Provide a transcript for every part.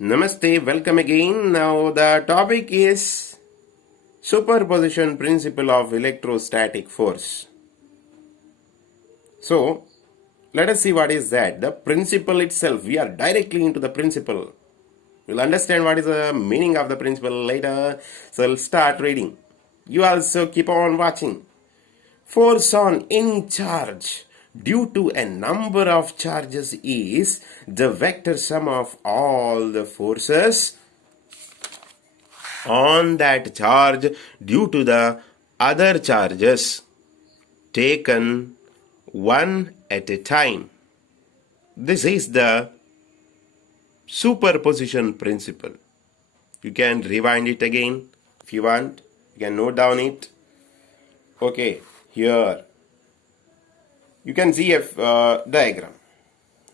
Namaste, welcome again. Now the topic is superposition principle of electrostatic force. So let us see what is that. The principle itself, we are directly into the principle. We'll understand what is the meaning of the principle later. So we'll start reading. You also keep on watching. Force on any charge due to a number of charges is the vector sum of all the forces on that charge due to the other charges taken one at a time. This is the superposition principle. You can rewind it again if you want. You can note down it. Okay, here you can see a diagram.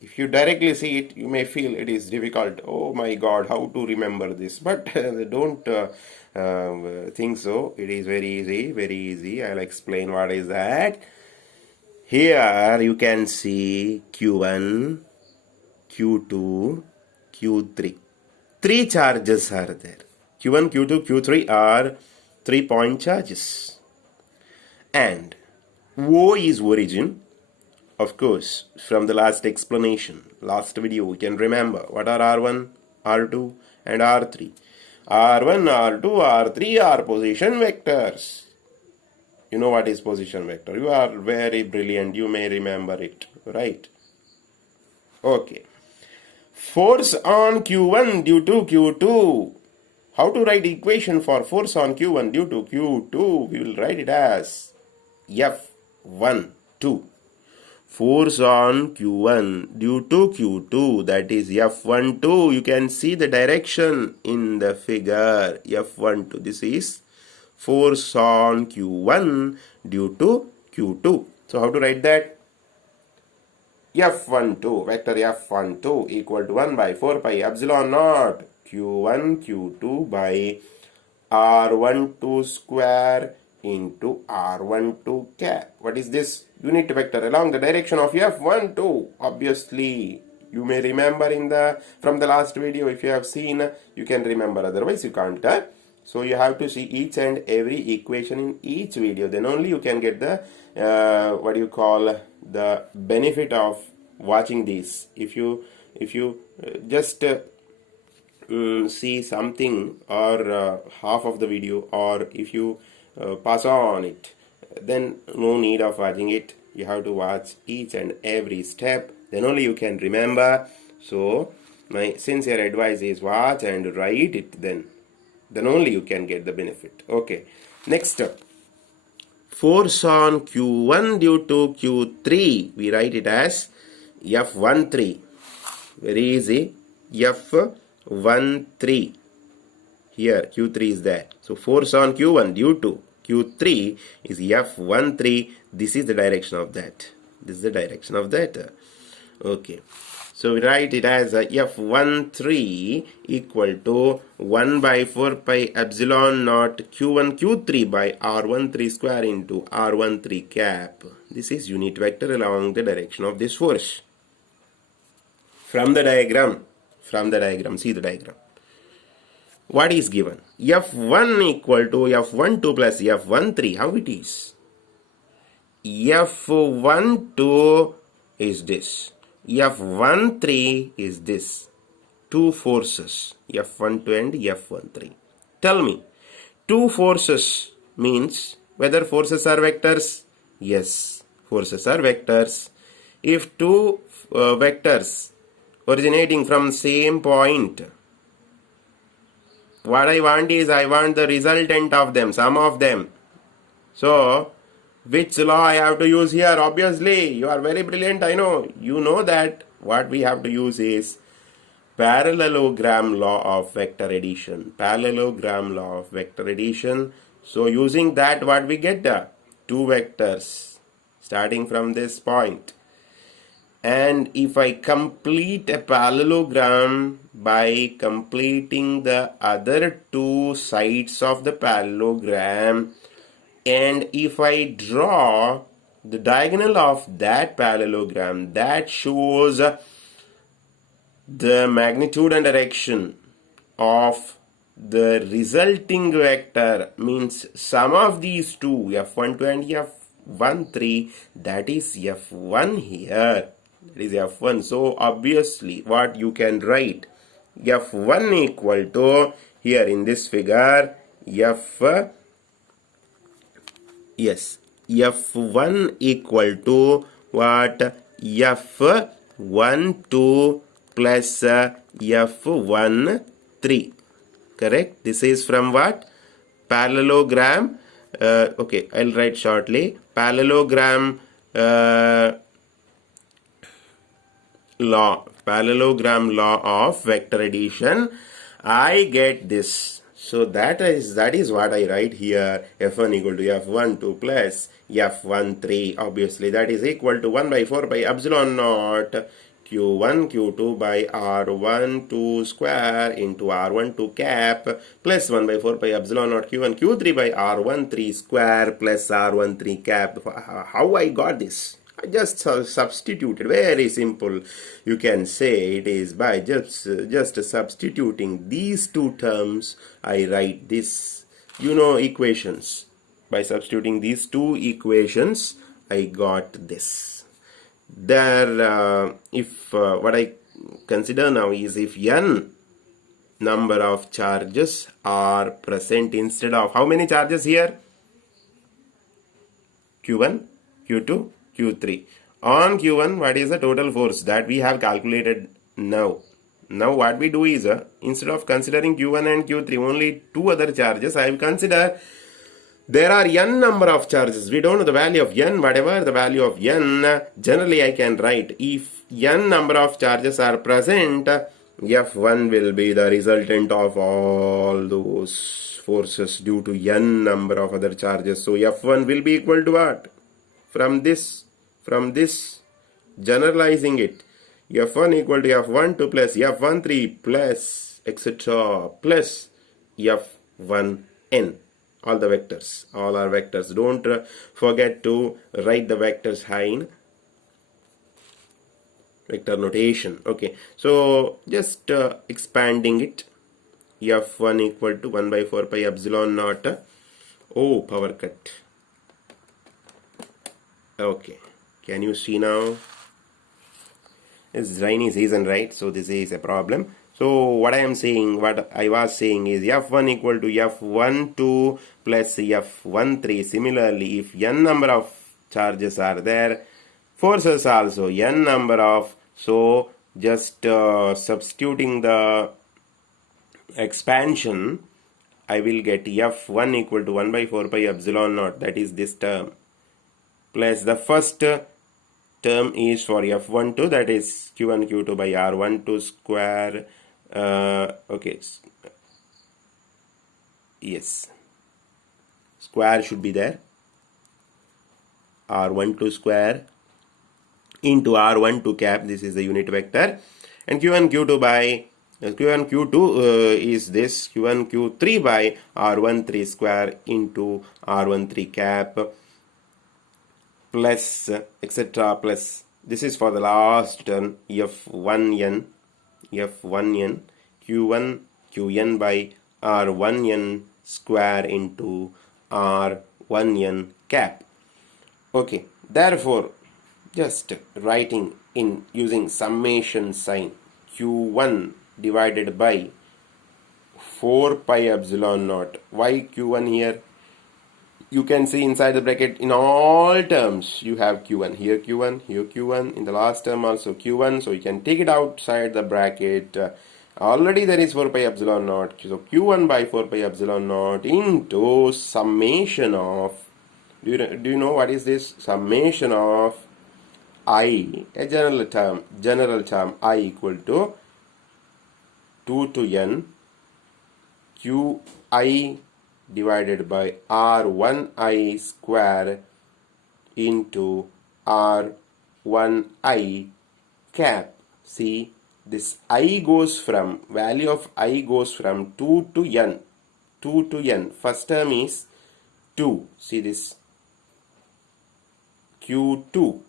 If you directly see it, you may feel it is difficult. Oh my God, how to remember this? But don't think so. It is very easy, very easy. I'll explain what is that. Here you can see Q1, Q2, Q3. Three charges are there. Q1, Q2, Q3 are 3-point charges. And O is origin. Of course, from the last explanation, last video, we can remember what are R1, R2 and R3. R1, R2, R3 are position vectors. You know what is position vector. You are very brilliant. You may remember it, right? Okay. Force on Q1 due to Q2. How to write equation for force on Q1 due to Q2? We will write it as F12. Force on Q1 due to Q2, that is F12. You can see the direction in the figure. F12. This is force on Q1 due to Q2. So how to write that? F12, vector F12 equal to 1 by 4 pi epsilon naught Q1 Q2 by R12 square into R12 cap. What is this? Unit vector along the direction of F12. Obviously, you may remember from the last video. If you have seen, you can remember. Otherwise, you can't. So you have to see each and every equation in each video. Then only you can get the the benefit of watching this. If you just see something or half of the video, or if you pass on it, then no need of watching it. You have to watch each and every step, then only you can remember. So my sincere advice is watch and write it, then only you can get the benefit. Okay, next up, force on Q1 due to Q3, we write it as F13. Very easy. F13. Here Q3 is there. So force on Q1 due to Q3 is F13. This is the direction of that. This is the direction of that. Okay. So we write it as F13 equal to 1 by 4 pi epsilon naught Q1 Q3 by R13 square into R13 cap. This is unit vector along the direction of this force. From the diagram, see the diagram. What is given? F1 equal to F12 plus F13. How it is? F12 is this. F13 is this. Two forces, F12 and F13. Tell me, two forces means whether forces are vectors? Yes, forces are vectors. If two vectors originating from same point, what I want is, I want the resultant of them, sum of them. So which law I have to use here? Obviously, you are very brilliant, I know. You know that what we have to use is parallelogram law of vector addition. Parallelogram law of vector addition. So using that, what we get? Two vectors starting from this point. And if I complete a parallelogram by completing the other two sides of the parallelogram, and if I draw the diagonal of that parallelogram, that shows the magnitude and direction of the resulting vector means sum of these two, f12 and f13, that is f1 here. That is f1. So obviously what you can write, f1 equal to, here in this figure, f1 equal to what? f12 plus f13. Correct? This is from what? Parallelogram. Okay, I'll write shortly. Parallelogram law of vector addition. I get this. So that is what I write here. f1 equal to f12 plus f13. Obviously that is equal to 1 by 4 by epsilon naught q1 q2 by r12 square into r12 cap plus 1 by 4 by epsilon naught q1 q3 by r13 square plus r13 cap. How I got this? I just substituted. Very simple. You can say it is by just substituting these two terms. I write this, equations. By substituting these two equations, I got this. There, if what I consider now is if n number of charges are present instead of how many charges here? Q1, Q2, Q3. On Q1, what is the total force that we have calculated now? Now what we do is, instead of considering Q1 and Q3, only two other charges, I will consider there are n number of charges. We don't know the value of n. Whatever the value of n, generally I can write if n number of charges are present, F1 will be the resultant of all those forces due to n number of other charges. So F1 will be equal to what? From this, generalizing it, F1 equal to F12 plus F13 plus etc. plus F1n. All the vectors, all are vectors. Don't forget to write the vectors in vector notation. Okay, so just expanding it, f1 equal to 1 by 4 pi epsilon naught. Oh, power cut. Okay, can you see now? It's rainy season, right? So this is a problem. So what I was saying is f1 equal to f12 plus f13. Similarly, if n number of charges are there, forces also n number of. So just substituting the expansion, I will get f1 equal to 1 by 4 pi epsilon naught. That is this term. Plus the first term is for f12, that is q1 q2 by r12 square. Okay, yes, square should be there, r12 square into r12 cap, this is the unit vector, and q1 q2 by q1 q2 is this q1 q3 by r13 square into r13 cap plus etc. plus this is for the last term f1n q1 qn by r1n square into r1n cap. Okay, therefore just writing in using summation sign, q1 divided by 4 pi epsilon naught. Why q1 here? You can see inside the bracket in all terms you have q1, here q1, here q1, in the last term also q1, so you can take it outside the bracket. Already there is 4 pi epsilon naught, so q1 by 4 pi epsilon naught into summation of, do you know what is this? Summation of I, a general term I equal to 2 to n qi divided by r1i square into r1i cap. See, this I goes from, value of I goes from 2 to n. 2 to n. First term is 2. See this, q2.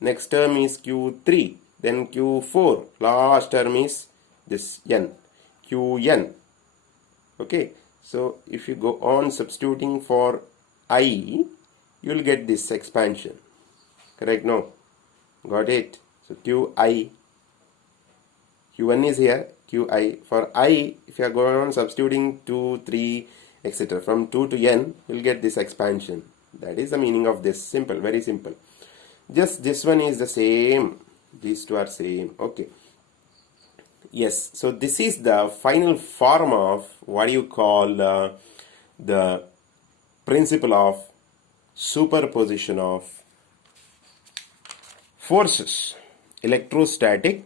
Next term is q3. then Q4, last term is this N, Qn. Okay, so if you go on substituting for I, you will get this expansion. Correct? No? Got it? So Qi, Q1 is here, Qi. For I, if you are going on substituting 2, 3, etc. from 2 to N, you will get this expansion. That is the meaning of this. Simple, very simple. Just this one is the same. These two are same. Okay. Yes, so this is the final form of what you call the principle of superposition of forces, electrostatic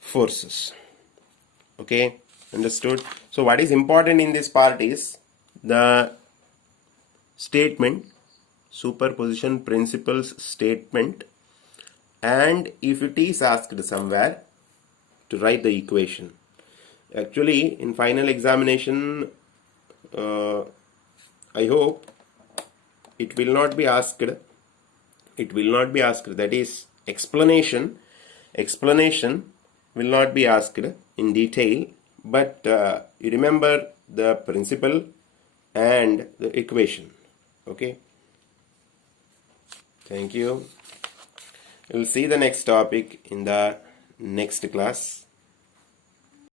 forces. Okay, understood? So what is important in this part is the statement, superposition principles statement, and if it is asked somewhere, to write the equation. Actually, in final examination, I hope it will not be asked. It will not be asked. That is, explanation will not be asked in detail. But you remember the principle and the equation. Okay. Thank you. We'll see the next topic in the next class.